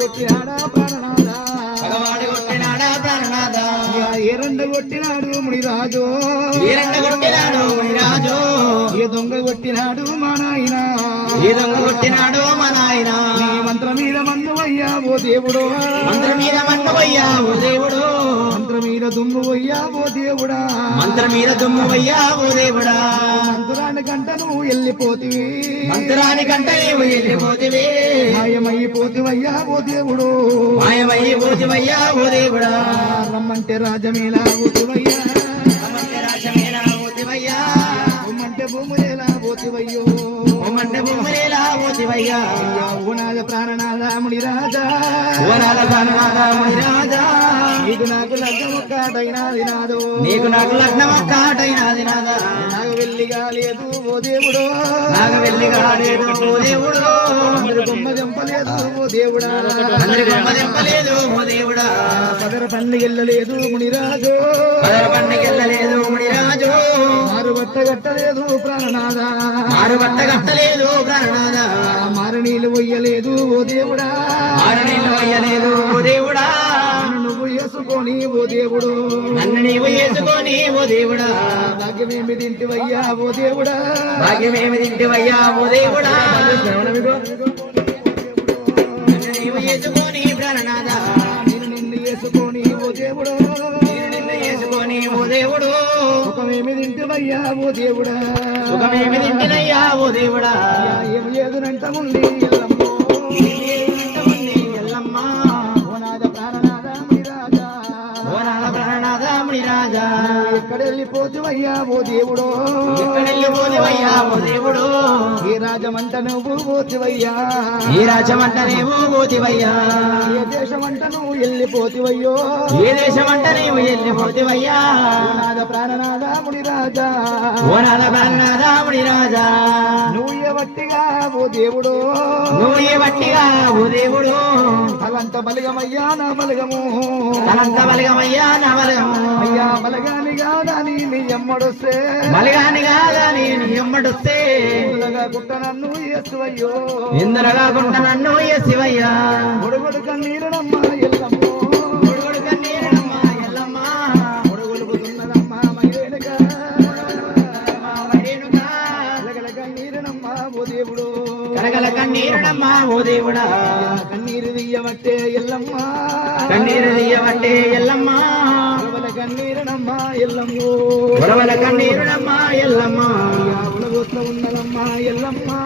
కొట్టినాడా ప్రాణనాథ ఏరండ కొట్టినాడు మునిరాజు ఏ దొంగ కొట్టినాడు మా నాయన నీ మంత్రం మీద మన్నువయ్యా ఓ దేవుడు మంత్రం మీద దుమ్ము వయ్యా ఓ దేవుడా మంత్రాని గంట నువ్వు వెళ్ళిపోతివి మాయమైపోతివయ్యా ఓ దేవుడు రమ్మంటే రాజమేలా పోతివయ్యా ఉమ్మంటే భూములేలా పోతివయ్యో ఓనాద ప్రాణనాథ మునిరాజా నీకు నాకు లగ్నం ఒక్కటైనాది నాదో నాకు వెళ్ళిగా లేదు ఓ దేవుడు అందరు బొమ్మ జంపలేదు ఓ దేవుడా పదర పండుగెళ్ళలేదు మునిరాజు మారు బట్ట కట్టలేదు ప్రాణనాథ మారు నీళ్ళు వయ్యలేదు ఓ దేవుడా నువ్వు వేసుకొని ఓ దేవుడు భాగ్యమేమి తింటివయ్యా ఓ దేవుడా నిన్ను వేసుకొని ఓ దేవుడు సుఖమేమి తింటివయ్యా ఓ దేవుడా ఏమి లేదునంట ఉండి ఎల్లమ్మా ఓనాద ప్రాణనాథ మునిరాజా ఎక్కడ వెళ్ళిపోతువయ్యా ఓ దేవుడు ఏ రాజమంట నువ్వు పోతివయ్యా ఏ దేశమంట నువ్వు వెళ్ళిపోతివయ్యో ఓనాద ప్రాణనాథ మునిరాజా నువ్వు ఏ వట్టిగా ఓ దేవుడు అలంత బలగమయ్యా నా బలగము అయ్యా బలగాని కాదని నీ ఎమ్మడొస్తే ఇందులగా గుట్ట నన్ను యేసువయ్యో గొడుగొడు కన్నీరునమ్మ ఎల్లమ్మో ముడుగొలుపుతున్నదమ్మా మైరేనుగా కన్నీరునమ్మా ఓ దేవుడా కన్నీరు దియ్యవట్టే ఎల్లమ్మా కన్నీరునమ్మా ఎల్లమ్మో ఉన్నదమ్మా ఎల్లమ్మా